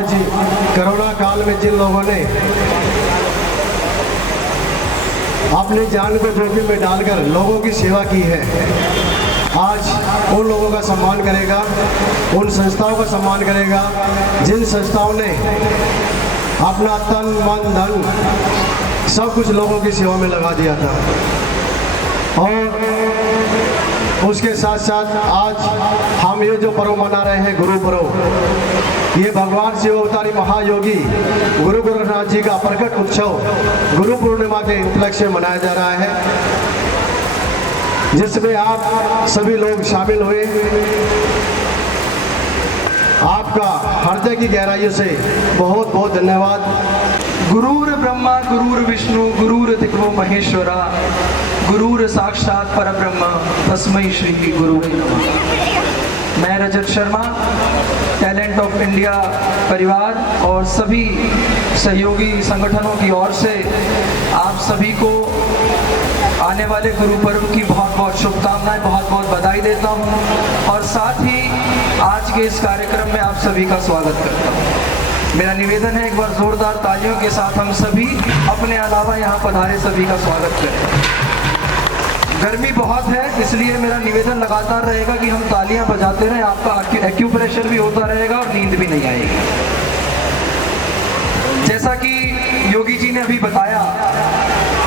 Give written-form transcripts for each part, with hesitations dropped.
आज कोरोना काल में जिन लोगों ने अपनी जान को जोखिम में डालकर लोगों की सेवा की है, आज उन लोगों का सम्मान करेगा, उन संस्थाओं का सम्मान करेगा जिन संस्थाओं ने अपना तन मन धन सब कुछ लोगों की सेवा में लगा दिया था। और उसके साथ साथ आज हम ये जो पर्व मना रहे हैं गुरु पर्व, ये भगवान शिव अवतारी महायोगी गुरु गोरखनाथ जी का प्रकट उत्सव गुरु पूर्णिमा के उपलक्ष्य में मनाया जा रहा है, जिसमें आप सभी लोग शामिल हुए। आपका हृदय की गहराइयों से बहुत बहुत धन्यवाद। गुरुर ब्रह्मा गुरुर विष्णु गुरुर्देवो महेश्वरा गुरुर साक्षात परब्रह्म तस्मै श्री गुरुवे नमः। मैं Rajat Sharma, talent of India परिवार और सभी सहयोगी संगठनों की ओर से आप सभी को आने वाले गुरु पर्व की बहुत बहुत शुभकामनाएं, बहुत बहुत बधाई देता हूं और साथ ही आज के इस कार्यक्रम में आप सभी का स्वागत करता हूं। मेरा निवेदन है एक बार जोरदार तालियों के साथ हम सभी अपने अलावा यहाँ पधारे सभी का स्वागत करें। गर्मी बहुत है, इसलिए मेरा निवेदन लगातार रहेगा कि हम तालियां बजाते रहें, आपका एक्यूप्रेशर भी होता रहेगा और नींद भी नहीं आएगी। जैसा कि योगी जी ने अभी बताया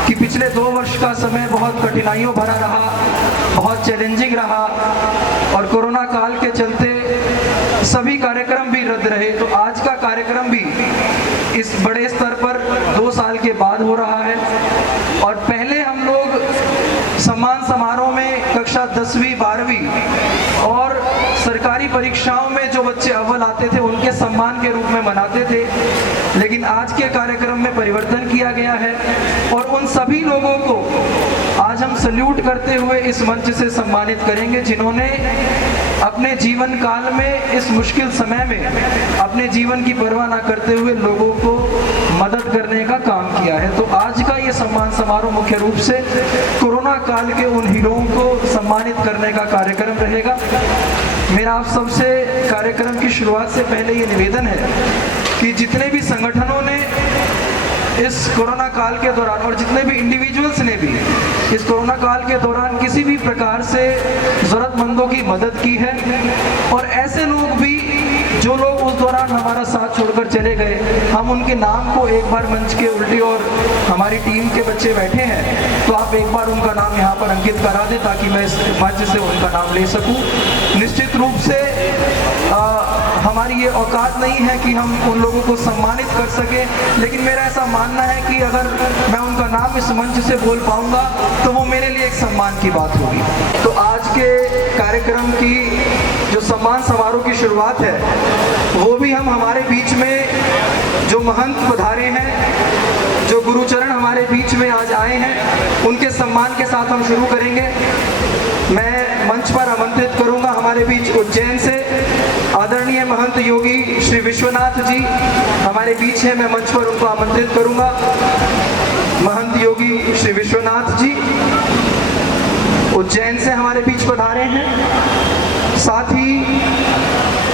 कि पिछले 2 वर्ष का समय बहुत कठिनाइयों भरा रहा, बहुत चैलेंजिंग रहा और कोरोना काल के चलते सभी कार्यक्रम भी रद्द रहे। तो आज का कार्यक्रम भी इस बड़े स्तर पर 2 साल के बाद हो रहा है। और पहले हम लोग सम्मान समारोह में कक्षा 10वीं 12वीं और सरकारी परीक्षाओं में जो बच्चे अव्वल आते थे उनके सम्मान के रूप में मनाते थे, लेकिन आज के कार्यक्रम में परिवर्तन किया गया है और उन सभी लोगों को आज हम सल्यूट करते हुए इस मंच से सम्मानित करेंगे जिन्होंने अपने जीवन काल में इस मुश्किल समय में अपने जीवन की परवाह न करते हुए लोगों को मदद करने का काम किया है। तो आज का ये सम्मान समारोह मुख्य रूप से कोरोना काल के उन हीरोओं को सम्मानित करने का कार्यक्रम रहेगा। मेरा आप सबसे कार्यक्रम की शुरुआत से पहले ये निवेदन है कि जितने भी संगठनों ने इस कोरोना काल के दौरान और जितने भी इंडिविजुअल्स ने भी इस कोरोना काल के दौरान किसी भी प्रकार से ज़रूरतमंदों की मदद की है और ऐसे लोग भी जो लोग उस दौरान हमारा साथ छोड़कर चले गए, हम उनके नाम को एक बार मंच के उल्टी और हमारी टीम के बच्चे बैठे हैं तो आप एक बार उनका नाम यहाँ पर अंकित करा दें ताकि मैं इस मंच से उनका नाम ले सकूँ। निश्चित रूप से हमारी ये औकात नहीं है कि हम उन लोगों को सम्मानित कर सकें, लेकिन मेरा ऐसा मानना है कि अगर मैं उनका नाम इस मंच से बोल पाऊंगा तो वो मेरे लिए एक सम्मान की बात होगी। तो आज के कार्यक्रम की जो सम्मान समारोह की शुरुआत है वो भी हम हमारे बीच में जो महंत पधारे हैं, जो गुरुचरण हमारे बीच में आज आए हैं, उनके सम्मान के साथ हम शुरू करेंगे। मैं मंच पर आमंत्रित करूंगा हमारे बीच उज्जैन से आदरणीय महंत योगी श्री विश्वनाथ जी हमारे बीच है। मैं मंच पर उनको आमंत्रित करूंगा। महंत योगी श्री विश्वनाथ जी उज्जैन से हमारे बीच पधारे हैं। साथ ही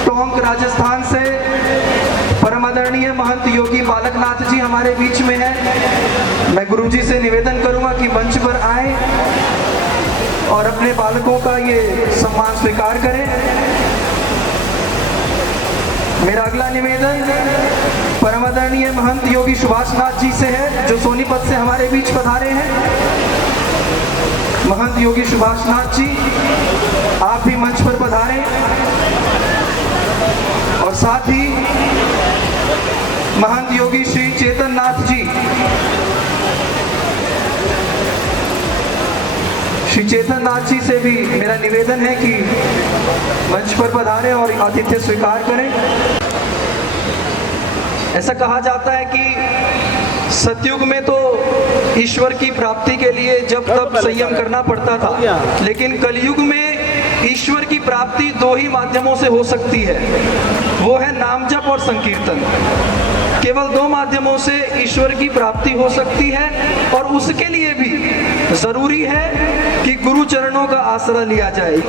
टोंक राजस्थान से परम आदरणीय महंत योगी बालकनाथ जी हमारे बीच में है। मैं गुरुजी से निवेदन करूंगा कि मंच पर आए और अपने बालकों का ये सम्मान स्वीकार करें। मेरा अगला निवेदन परम आदरणीय महंत योगी सुभाषनाथ जी से है जो सोनीपत से हमारे बीच पधारे हैं। महंत योगी सुभाषनाथ जी आप भी मंच पर पधारें और साथ ही महंत योगी श्री चेतन नाथ जी, श्री चेतन नाथ जी से भी मेरा निवेदन है कि मंच पर पधारें और आतिथ्य स्वीकार करें। ऐसा कहा जाता है कि सतयुग में तो ईश्वर की प्राप्ति के लिए जब तब संयम करना पड़ता था, लेकिन कलयुग में ईश्वर की प्राप्ति 2 ही माध्यमों से हो सकती है, वो है नाम जप और संकीर्तन। केवल 2 माध्यमों से ईश्वर की प्राप्ति हो सकती है और उसके लिए भी जरूरी है कि गुरु चरणों का आश्रय लिया जाए।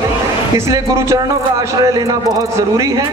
इसलिए गुरु चरणों का आश्रय लेना बहुत जरूरी है।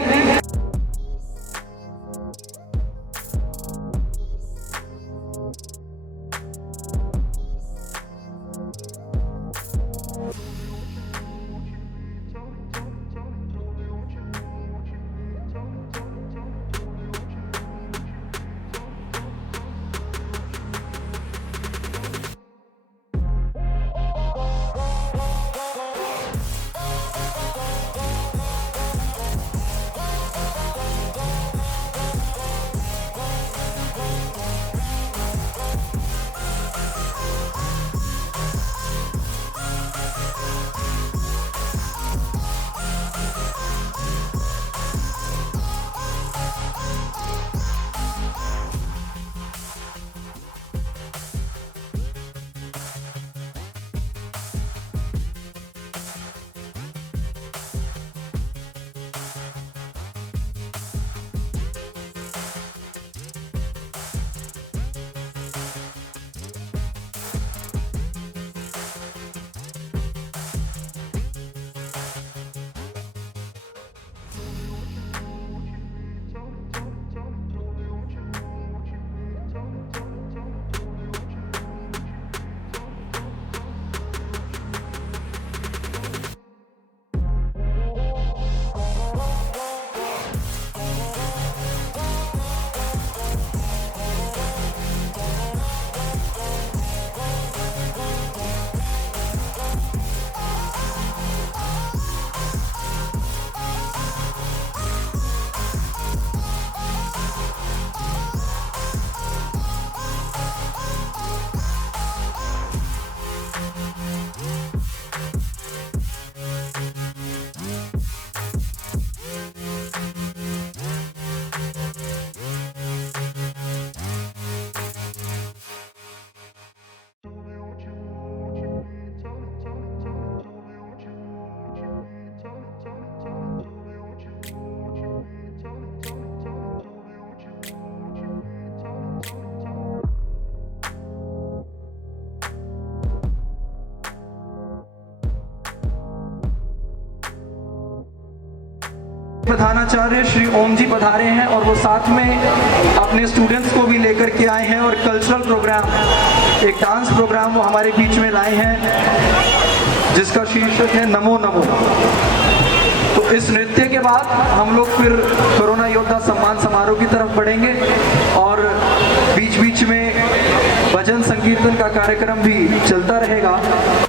प्रधानाचार्य श्री ओम जी पधारे हैं और वो साथ में अपने स्टूडेंट्स को भी लेकर के आए हैं और कल्चरल प्रोग्राम, एक डांस प्रोग्राम वो हमारे बीच में लाए हैं जिसका शीर्षक है नमो नमो। तो इस नृत्य के बाद हम लोग फिर कोरोना योद्धा सम्मान समारोह की तरफ बढ़ेंगे और बीच बीच में भजन संकीर्तन का कार्यक्रम भी चलता रहेगा।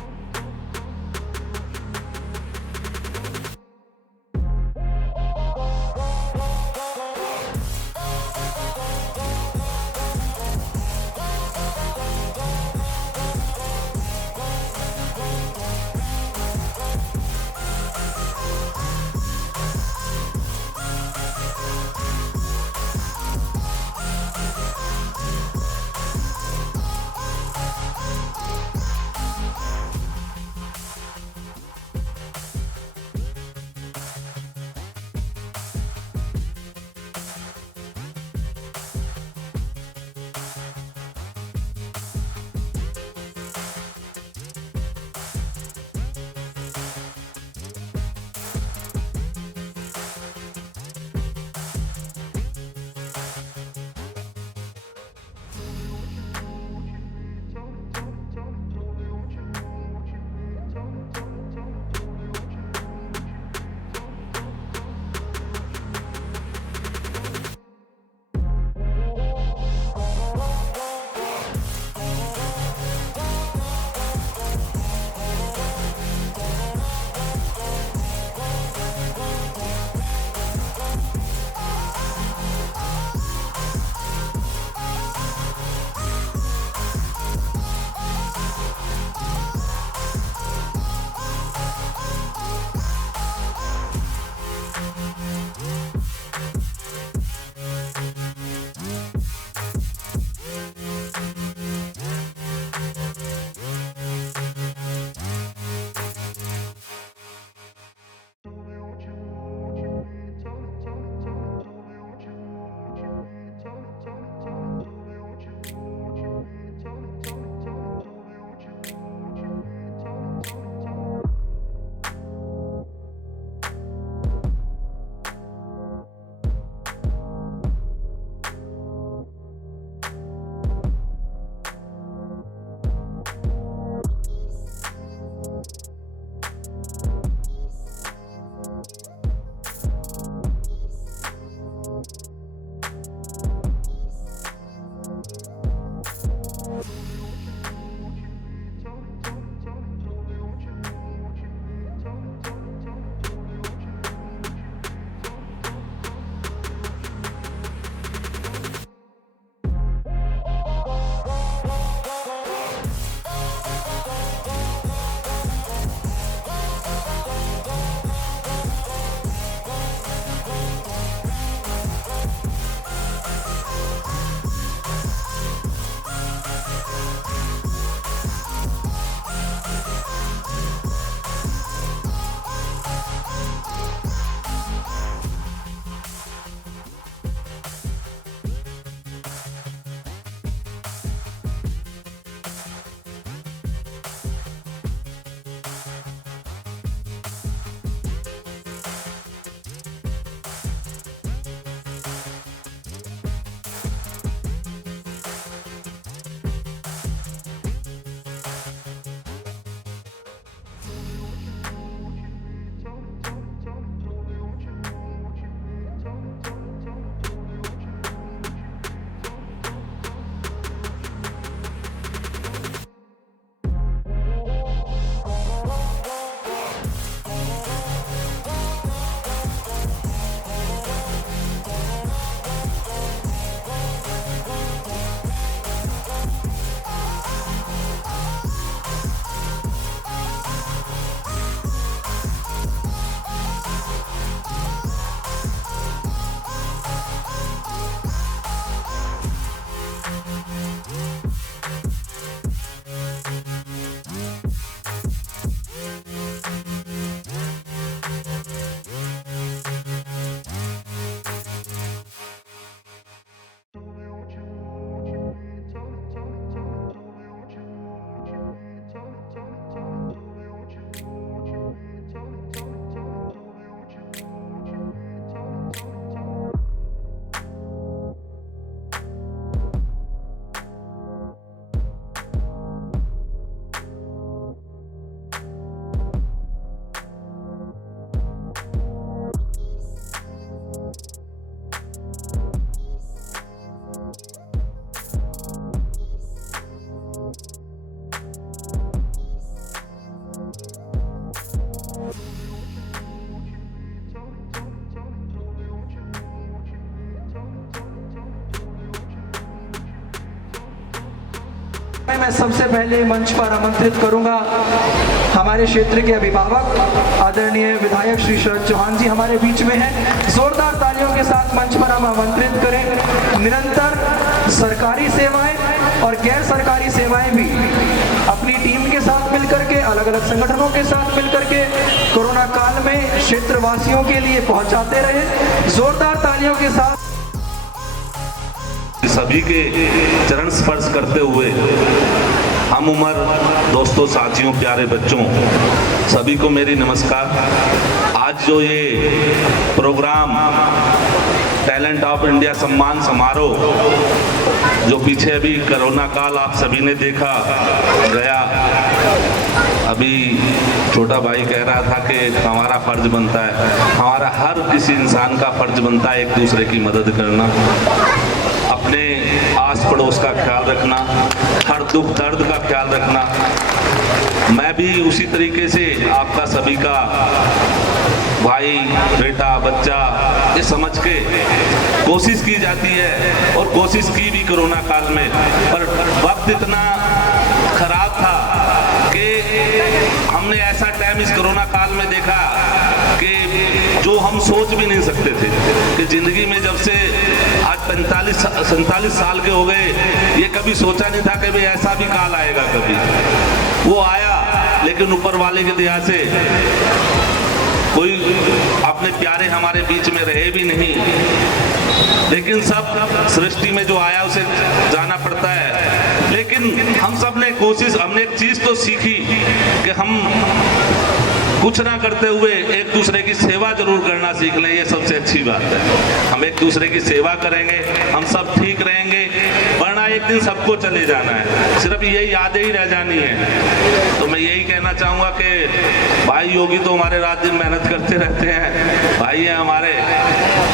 मैं सबसे पहले मंच पर आमंत्रित करूंगा हमारे क्षेत्र के अभिभावक आदरणीय विधायक श्री शरद चौहान जी हमारे बीच में हैं। जोरदार तालियों के साथ मंच पर हम आमंत्रित करें। निरंतर सरकारी सेवाएं और गैर सरकारी सेवाएं भी अपनी टीम के साथ मिलकर के, अलग अलग संगठनों के साथ मिलकर के कोरोना काल में क्षेत्रवासियों के लिए पहुंचाते रहे। जोरदार तालियों के साथ सभी के चरण स्पर्श करते हुए हम उम्र दोस्तों, साथियों, प्यारे बच्चों, सभी को मेरी नमस्कार। आज जो ये प्रोग्राम टैलेंट ऑफ इंडिया सम्मान समारोह जो पीछे अभी कोरोना काल आप सभी ने देखा गया, अभी छोटा भाई कह रहा था कि हमारा फर्ज बनता है, हमारा हर किसी इंसान का फर्ज बनता है एक दूसरे की मदद करना, अपने आस पड़ोस का ख्याल रखना, हर दुख दर्द का ख्याल रखना। मैं भी उसी तरीके से आपका सभी का भाई, बेटा, बच्चा ये समझ के कोशिश की जाती है और कोशिश की भी कोरोना काल में, पर वक्त इतना खराब था कि हमने ऐसा टाइम इस कोरोना काल में देखा कि जो हम सोच भी नहीं सकते थे कि जिंदगी में जब से आज 47 साल के हो गए, ये कभी सोचा नहीं था कि भाई ऐसा भी काल आएगा। कभी वो आया, लेकिन ऊपर वाले की दया से कोई अपने प्यारे हमारे बीच में रहे भी नहीं, लेकिन सब सृष्टि में जो आया उसे जाना पड़ता है। लेकिन हम सब ने कोशिश, हमने एक चीज तो सीखी कि हम कुछ ना करते हुए एक दूसरे की सेवा जरूर करना सीख लें, ये सबसे अच्छी बात है। हम एक दूसरे की सेवा करेंगे, हम सब ठीक रहेंगे, वरना एक दिन सबको चले जाना है, सिर्फ यही यादें ही रह जानी है। तो मैं यही कहना चाहूँगा कि भाई योगी तो हमारे रात दिन मेहनत करते रहते हैं, भाई हैं हमारे,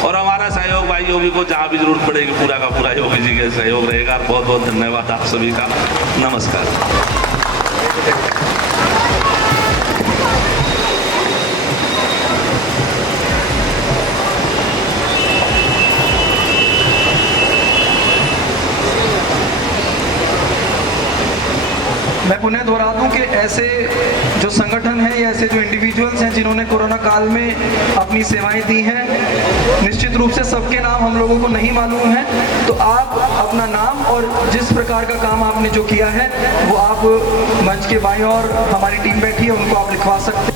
और हमारा सहयोग भाई योगी को जहाँ भी जरूरत पड़ेगी पूरा का पूरा योगी जी का सहयोग रहेगा। बहुत बहुत धन्यवाद आप सभी का, नमस्कार। मैं पुनः दोहरा दूं कि ऐसे जो संगठन हैं या ऐसे जो इंडिविजुअल्स हैं जिन्होंने कोरोना काल में अपनी सेवाएं दी हैं, निश्चित रूप से सबके नाम हम लोगों को नहीं मालूम है, तो आप अपना नाम और जिस प्रकार का काम आपने जो किया है वो आप मंच के बाईं ओर हमारी टीम बैठी है, उनको आप लिखवा सकते हैं।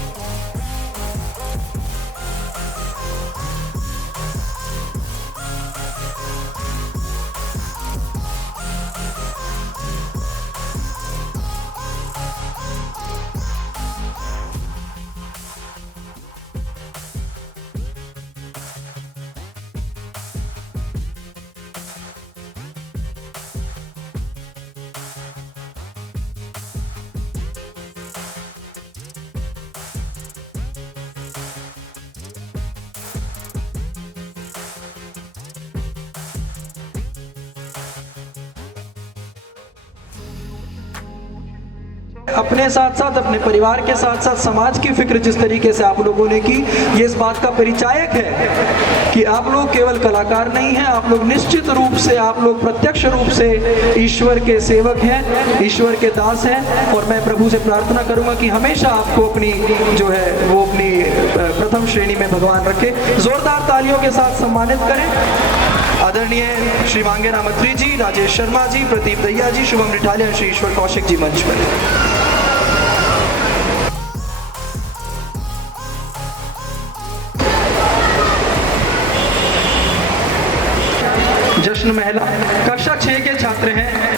अपने साथ साथ अपने परिवार के साथ साथ समाज की फिक्र जिस तरीके से आप लोगों ने की, ये इस बात का परिचायक है कि आप लोग केवल कलाकार नहीं हैं, आप लोग निश्चित रूप से, आप लोग प्रत्यक्ष रूप से ईश्वर के सेवक हैं, ईश्वर के दास हैं। और मैं प्रभु से प्रार्थना करूंगा कि हमेशा आपको अपनी जो है वो अपनी प्रथम श्रेणी में भगवान रखे। जोरदार तालियों के साथ सम्मानित करें आदरणीय श्री मांगे रामत्री जी, राजेश शर्मा जी, प्रदीप दहिया जी, शुभम रिठालिया, श्री ईश्वर कौशिक जी मंच पर। जश्न महिला कक्षा 6 के छात्र हैं।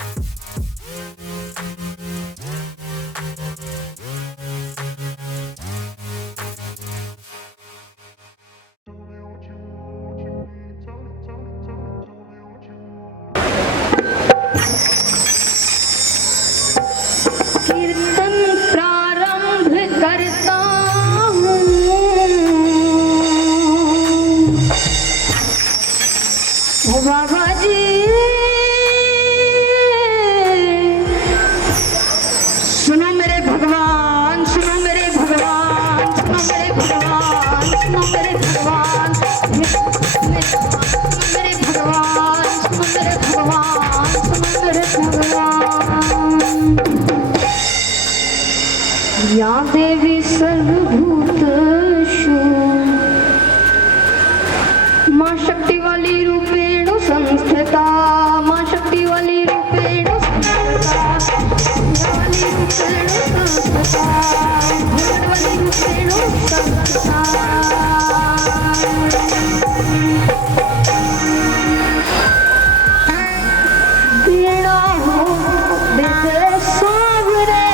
कीर्तन प्रारंभ करता हूँ, ओ बाबा जी सुनो मेरे भगवान, सुनो मेरे भगवान, सुनो मेरे भगवान, सुनो मेरे भगवान, सुनो मेरे भगवान, सुनो मेरे भगवान, सुनो मेरे भगवान। या देवी सर्वभूतेषु माँ शक्ति वाली रूपेण संस्थिता, माँ शक्ति वाली रूपेण संस्थिता, वाली रूपेण संस्थिता, भगवान वाली रूपेण संस्थिता। पीड़ा हो बेटे सावरे,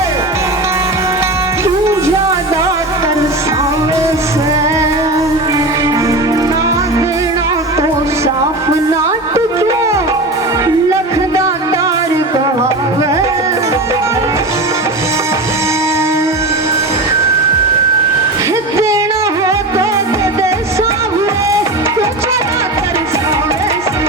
क्यों ज्यादा तरसावे से, ना देना तो साफ नाट क्यों लखदा तार कहावे। देना हो तो दे दे सावरे, क्यों ज्यादा तरसावे से,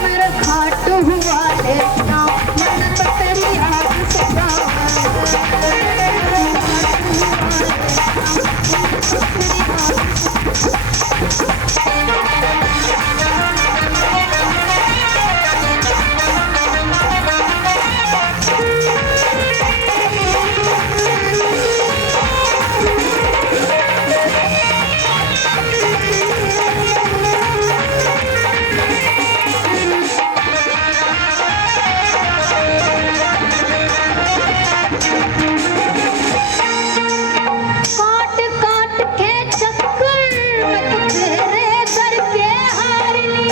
मेरा घाट हुआ है ना, मन तो तेरी याद सदा। काट काट के चक्कर में तो तेरे दर के हार ली।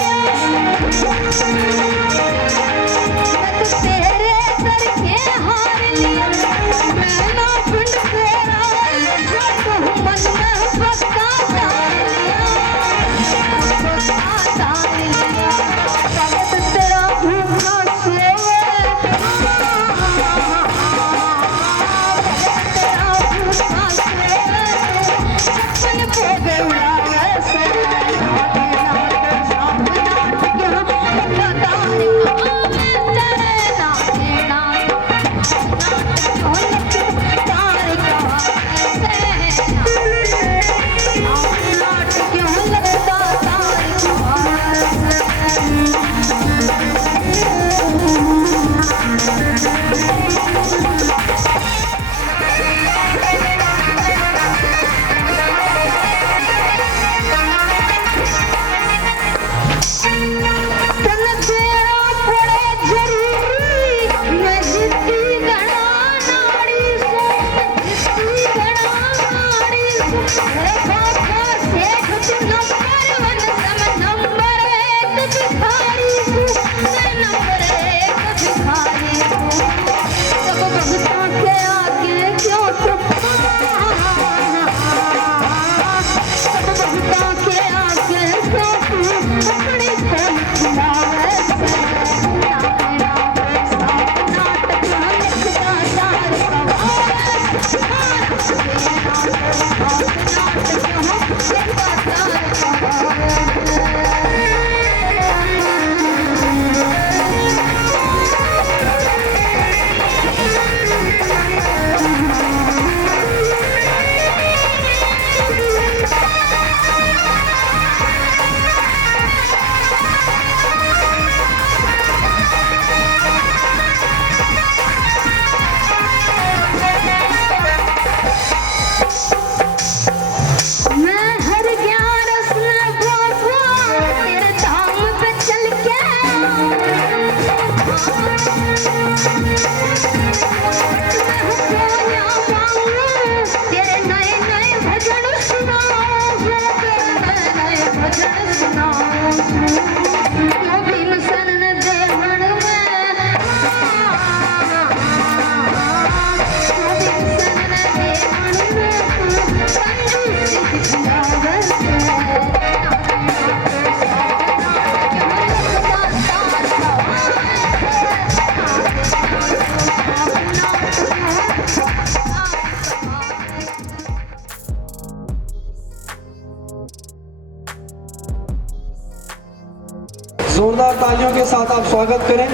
जोरदार तालियों के साथ आप स्वागत करें।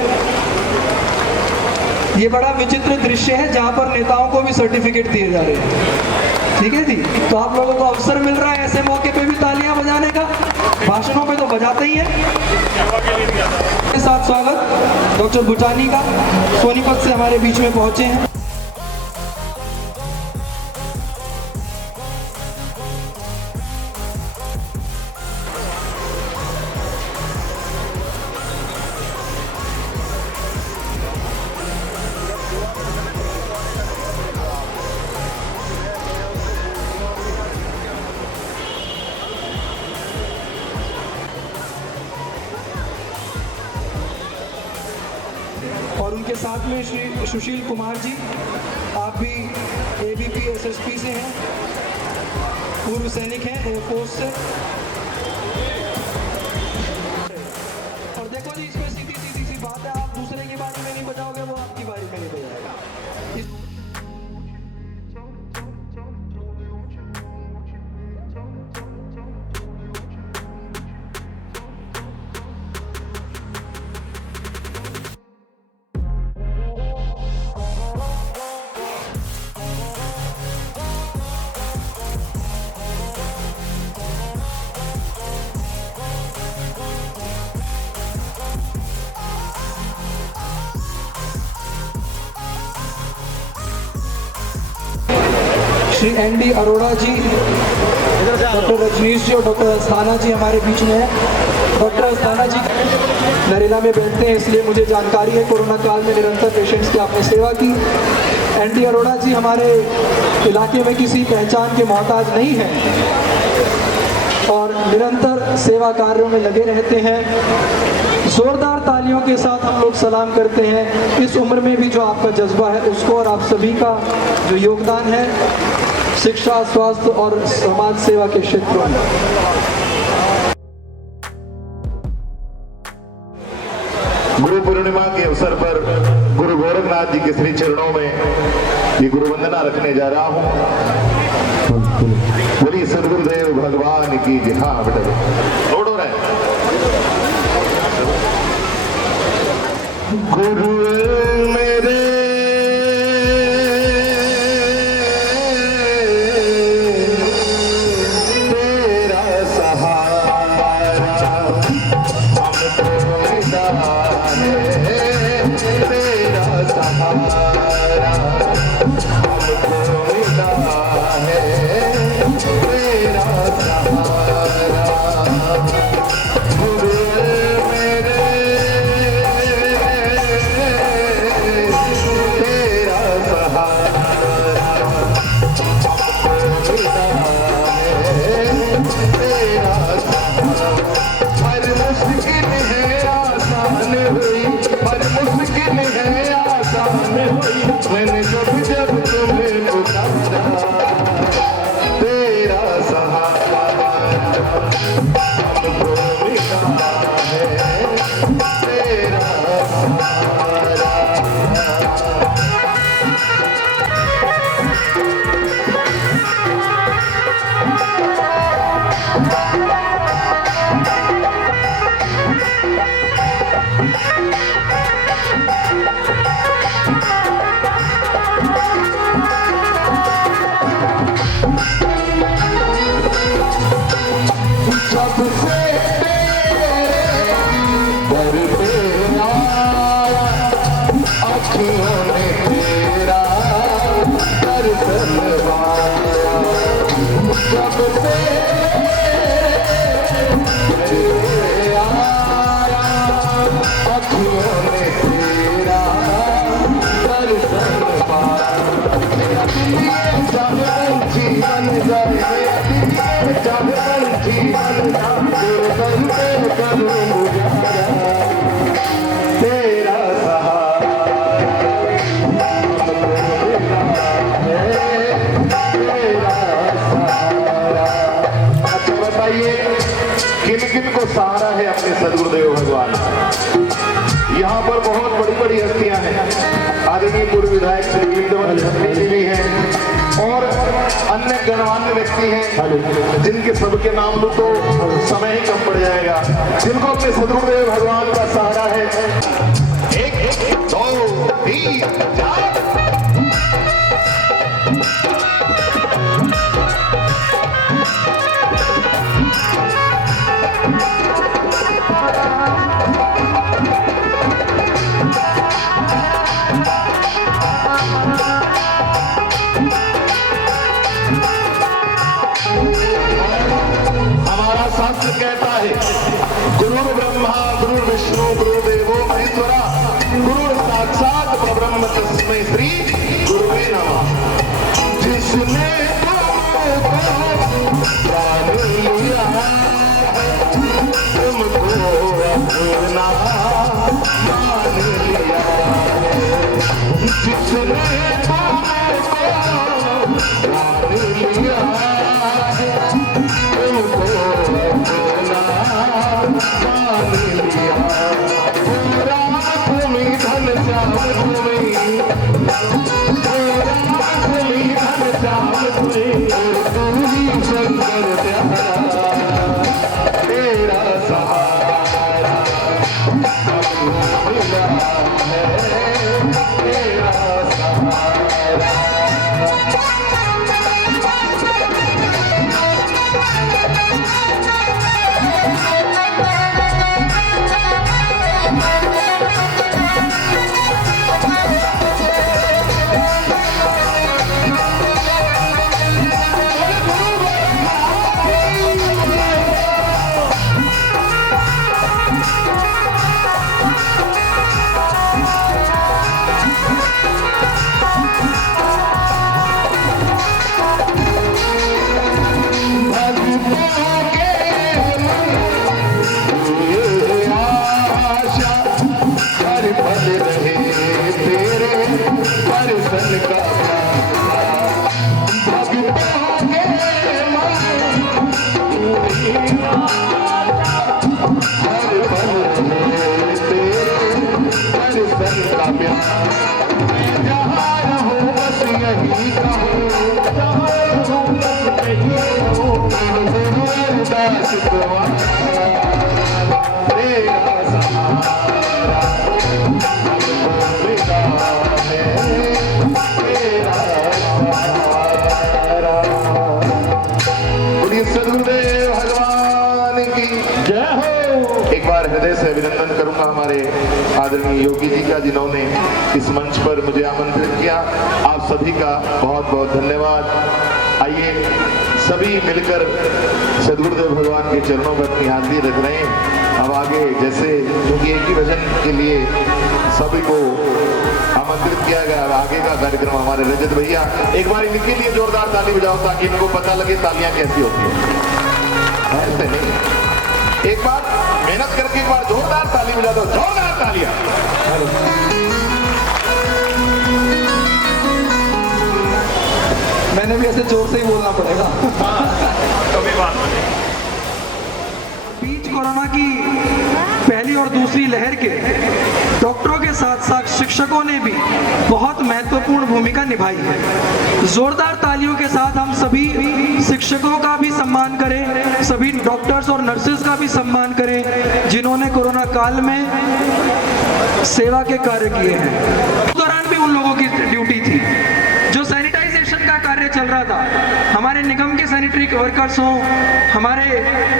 ये बड़ा विचित्र दृश्य है जहां पर नेताओं को भी सर्टिफिकेट दिए जा रहे हैं। ठीक है जी, तो आप लोगों को अवसर मिल रहा है ऐसे मौके पे भी तालियां बजाने का। भाषणों पे तो बजाते ही हैं। के साथ स्वागत डॉक्टर भूटानी का, सोनीपत से हमारे बीच में पहुंचे हैं। और उनके साथ में श्री सुशील कुमार जी, आप भी एबीपी एसएसपी से हैं, पूर्व सैनिक हैं एयरफोर्स से। और देखो जी, इसमें सीधी सी बात है, आप दूसरे की बारी में नहीं बजाओगे, वो आपकी बारी में नहीं बजाएगा। श्री एनडी अरोड़ा जी, डॉक्टर रजनीश जी और डॉक्टर अस्थाना जी हमारे बीच में है। डॉक्टर अस्थाना जी नरेला में बैठते हैं, इसलिए मुझे जानकारी है कोरोना काल में निरंतर पेशेंट्स की आपने सेवा की। एनडी अरोड़ा जी हमारे इलाके में किसी पहचान के मोहताज नहीं हैं और निरंतर सेवा कार्यों में लगे रहते हैं। जोरदार तालियों के साथ हम लोग सलाम करते हैं इस उम्र में भी जो आपका जज्बा है उसको, और आप सभी का जो योगदान है शिक्षा, स्वास्थ्य और समाज सेवा के क्षेत्रों में। गुरु पूर्णिमा के अवसर पर गुरु गोरखनाथ जी के श्री चरणों में ये गुरु वंदना रखने जा रहा हूँ। बोलिए सदगुरुदेव भगवान की जय। हाँ बेटा रोड हो रहा है। गुरु मेरे तेरा सहारा, हमको मिला है तेरा सहारा, हमको मिला है तेरा सहारा। गुरु मेरे मैंने जब तुम्हें पुकारा तेरा सहारा, हमको मिला है तेरा सहारा। सहारा है अपने सदगुरुदेव भगवान। यहाँ पर बहुत बड़ी बड़ी हस्तियां हैं। आदरणीय पूर्व विधायक श्री गिरिधर जी भी हैं और अन्य गणमान्य गणमान्य व्यक्ति हैं जिनके सबके नाम लूं तो समय ही कम पड़ जाएगा, जिनको अपने सदगुरुदेव भगवान का सहारा है। 1 2 3 4 हमारा शास्त्र कहता है, गुरु ब्रह्मा गुरु विष्णु गुरु देवो महेश्वरा, गुरु साक्षात परब्रह्म तस्मै श्री गुरुवे नमः। जिसने तुमको प्राण लिया तुमको अपना मान लिया, जिसने तुमको प्राण लिया हृदय से अभिनंदन करूंगा हमारे आदरणीय योगी जी का, जिन्होंने इस मंच पर मुझे आमंत्रित किया। आप सभी का बहुत बहुत धन्यवाद। आइए सभी मिलकर सदगुरुदेव भगवान के चरणों पर अपनी हाजिरी रख रहे हैं। अब आगे जैसे क्योंकि एक ही भजन के लिए सभी को आमंत्रित किया गया, आगे का कार्यक्रम हमारे रजत भैया एक बार इनके लिए जोरदार ताली बजाओ ताकि इनको पता लगे तालियां कैसी होती है। ऐसे नहीं, एक बार मेहनत करके एक बार जोरदार ताली बजा दो, जोरदार तालियां। मैंने भी ऐसे जोर से ही बोलना पड़ेगा। कभी बात नहीं। बीच कोरोना की पहली और दूसरी लहर के डॉक्टरों के साथ साथ शिक्षकों ने भी बहुत महत्वपूर्ण भूमिका निभाई है। जोरदार तालियों के साथ हम सभी शिक्षकों का भी सम्मान करें, सभी डॉक्टर्स और नर्सेज का भी सम्मान करें जिन्होंने कोरोना काल में सेवा के कार्य किए हैं। उस दौरान भी उन लोगों की ड्यूटी थी। जो सैनिटाइजेशन का कार्य चल रहा था, हमारे निगम के सैनिटरी वर्कर्स हों, हमारे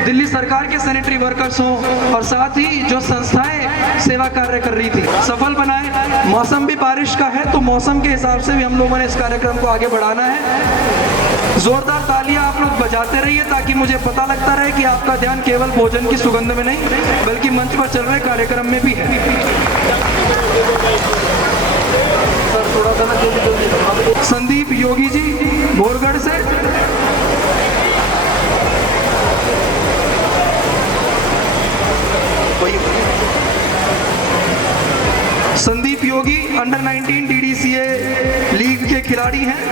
दिल्ली सरकार के सैनिटरी वर्कर्स हों और साथ ही जो संस्थाएं सेवा कार्य कर रही थी, सफल बनाए। मौसम भी बारिश का है तो मौसम के हिसाब से भी हम लोगों ने इस कार्यक्रम को आगे बढ़ाना है। जोरदार तालियां आप लोग बजाते रहिए ताकि मुझे पता लगता रहे कि आपका ध्यान केवल भोजन की सुगंध में नहीं बल्कि मंच पर चल रहे कार्यक्रम में भी है। संदीप योगी जी बोरगढ़ से, संदीप योगी अंडर 19 DDCA लीग के खिलाड़ी हैं।